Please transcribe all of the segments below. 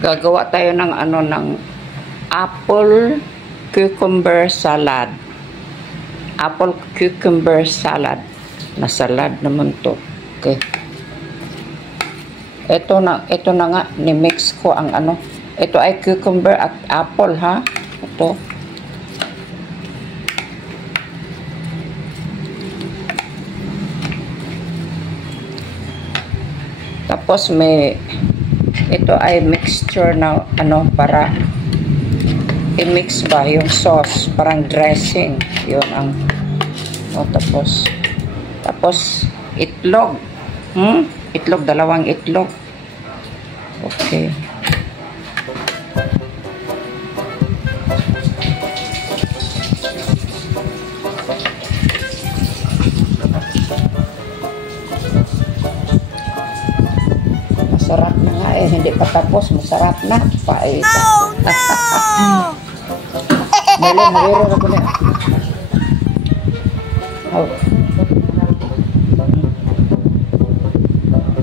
Gagawa tayo ng ng apple cucumber salad. Apple cucumber salad. Na salad naman to. Okay. Ito na nga ni-mix ko ang Ito ay cucumber at apple, ha. Ito. Tapos ito ay mixture na para i-mix ba yung sauce, parang dressing. Yun ang tapos itlog. Itlog, 2 itlog. Okay. Masarap na nga hindi pa tapos, masarap na. Pait. Oh no! Dali, mariro na ko na. Oh.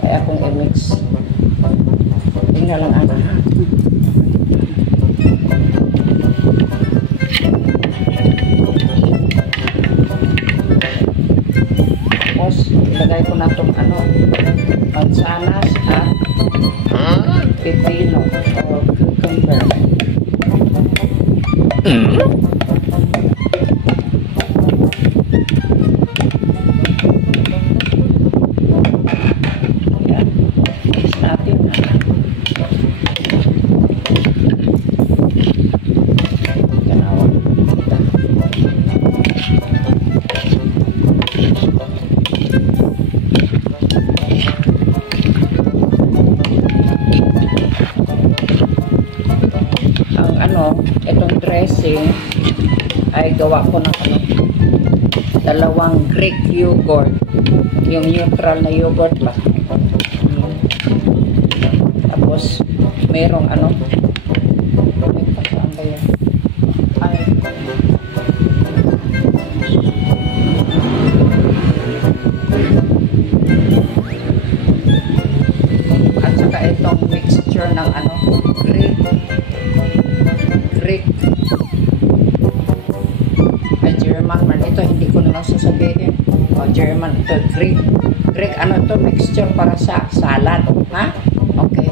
Ay akong i-mix. Tingnan lang ha. Tapos, ilagay ko na itong mansanas at pepino o cucumber. Yan. Mix natin. Ganawang kita. Itong dressing ay gawa ko ng 2 Greek yogurt, yung neutral na yogurt ba. Tapos merong saan ba yan? Ay, at saka itong mixture ng Greek German man ito, hindi ko na lang sasabihin. German ito, Greek to, mixture para sa salad, ha? Okay.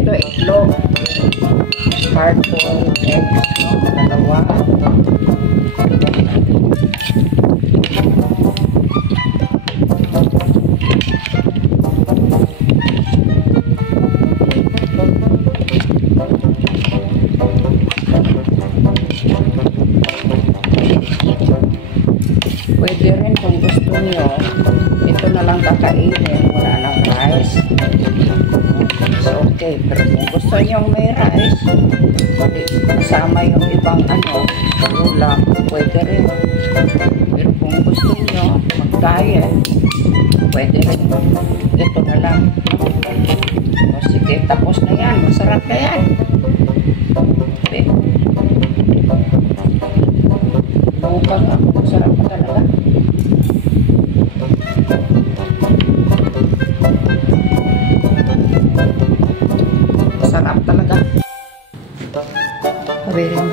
Ito itlog. Carton eggs, 2. Pwede rin kung gusto niyo, ito na lang kakainin, wala nang rice. So, okay. Pero kung gusto nyo may rice, kasama yung ibang ulam, pwede rin. Pero kung gusto nyo mag-diet, pwede rin. Ito na lang. O sige, tapos na yan. Masarap na yan. Okay. Bukang ako. Masarap na talaga. Sarap talaga. Habirin.